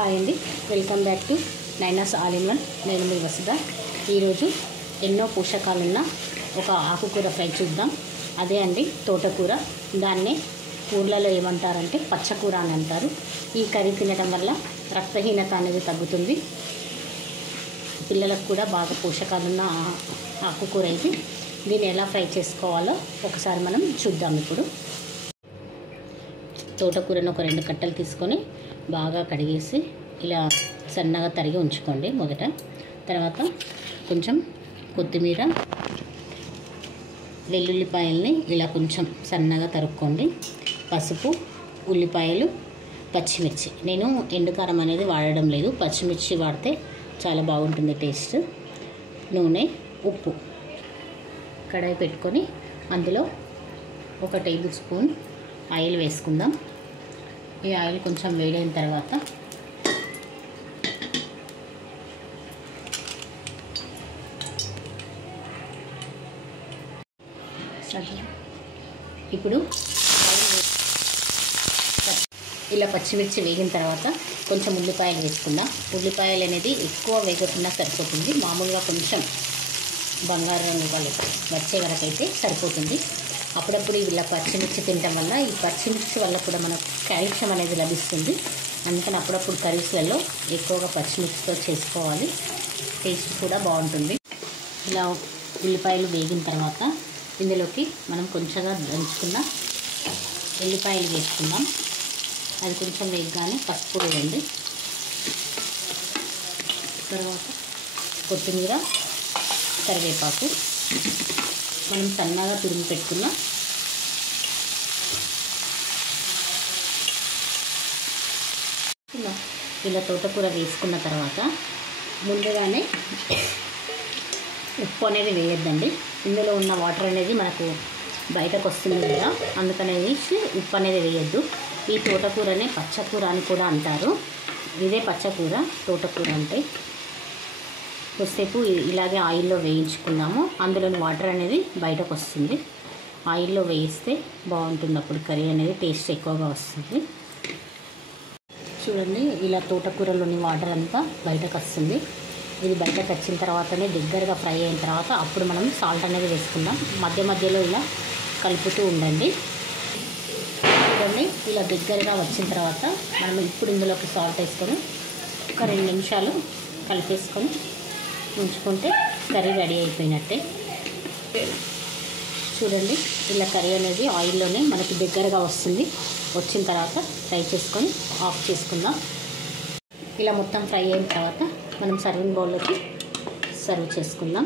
Hi అండి, welcome back to Naina's all in one. నేను మీ వసుధ. ఈరోజు ఎన్నో పోషకాలున్న ఒక ఆకుకూర ఫ్రై చూద్దాం. అదే అండి తోటకూర. దాన్నే ఊర్లలో ఏమంటారంటే పచ్చకూర అని అంటారు. ఈ కర్రీ తినడం వల్ల రక్తహీనత అనేది తగ్గుతుంది. పిల్లలకు కూడా బాగా పోషకాలున్న ఆకుకూర ఇది. దీన్ని ఎలా ఫ్రై చేసుకోవాలో ఒకసారి మనం చూద్దాం. ఇప్పుడు తోటకూరను ఒక 2 కట్టలు తీసుకొని బాగా కడిగేసి ఇలా సన్నగా తరిగి ఉంచుకోండి మొదట. తర్వాత కొంచెం కొత్తిమీర, వెల్లుల్లిపాయల్ని ఇలా కొంచెం సన్నగా తరుక్కోండి. పసుపు, ఉల్లిపాయలు, పచ్చిమిర్చి. నేను ఎండుకారం అనేది వాడడం లేదు, పచ్చిమిర్చి వాడితే చాలా బాగుంటుంది టేస్ట్. నూనె, ఉప్పు. కడాయి పెట్టుకొని అందులో 1 టేబుల్ స్పూన్ ఆయిల్ వేసుకుందాం. ఈ ఆయిల్ కొంచెం వేడైన తర్వాత ఇప్పుడు ఇలా పచ్చిమిర్చి వేగిన తర్వాత కొంచెం ఉల్లిపాయలు వేసుకుందాం. ఉల్లిపాయలు అనేది ఎక్కువ వేగకుండా సరిపోతుంది. మామూలుగా కొంచెం బంగారు రంగు వచ్చే వరకు అయితే సరిపోతుంది. అప్పుడప్పుడు ఇలా పచ్చిమిర్చి తినడం వల్ల, ఈ పచ్చిమిర్చి వల్ల కూడా మనకు కాల్షియం అనేది లభిస్తుంది. అందుకని అప్పుడప్పుడు కర్రీస్లలో ఎక్కువగా పచ్చిమిర్చితో చేసుకోవాలి. టేస్ట్ కూడా బాగుంటుంది. ఇలా ఉల్లిపాయలు వేగిన తర్వాత ఇందులోకి మనం కొంచెంగా దంచుకున్న ఉల్లిపాయలు వేసుకుందాం. అది కొంచెం వేగగానే పసుపు వేయండి. తర్వాత కొత్తిమీర, కరివేపాకు, మనం సన్నగా తురిమి పెట్టుకున్న ఇలా తోటకూర వేసుకున్న తర్వాత ముందుగానే ఉప్పు అనేది వేయొద్దండి. ఇందులో ఉన్న వాటర్ అనేది మనకు బయటకు వస్తుంది కదా, అందుకనేసి ఉప్పు అనేది వేయొద్దు. ఈ తోటకూరనే పచ్చకూర అని కూడా అంటారు. ఇదే పచ్చకూర, తోటకూర అంటే. కొద్దిసేపు ఇలాగే ఆయిల్లో వేయించుకున్నాము. అందులోని వాటర్ అనేది బయటకు వస్తుంది. ఆయిల్లో వేయిస్తే బాగుంటుంది, అప్పుడు కర్రీ అనేది టేస్ట్ ఎక్కువగా వస్తుంది. చూడండి, ఇలా తోటకూరలోని వాటర్ అంతా బయటకు వస్తుంది. ఇది బయటకు వచ్చిన తర్వాతనే దగ్గరగా ఫ్రై అయిన తర్వాత అప్పుడు మనం సాల్ట్ అనేది వేసుకుందాం. మధ్య మధ్యలో ఇలా కలుపుతూ ఉండండి. చూడండి, ఇలా దగ్గరగా వచ్చిన తర్వాత మనం ఇప్పుడు ఇందులోకి సాల్ట్ వేసుకొని ఒక 2 నిమిషాలు కలిపేసుకొని ఉంచుకుంటే కర్రీ రెడీ అయిపోయినట్టే. చూడండి, ఇలా కర్రీ అనేది ఆయిల్లోనే మనకి దగ్గరగా వస్తుంది. వచ్చిన తర్వాత ఫ్రై చేసుకొని ఆఫ్ చేసుకుందాం. ఇలా మొత్తం ఫ్రై అయిన తర్వాత మనం సర్వింగ్ బౌల్లోకి సర్వ్ చేసుకుందాం.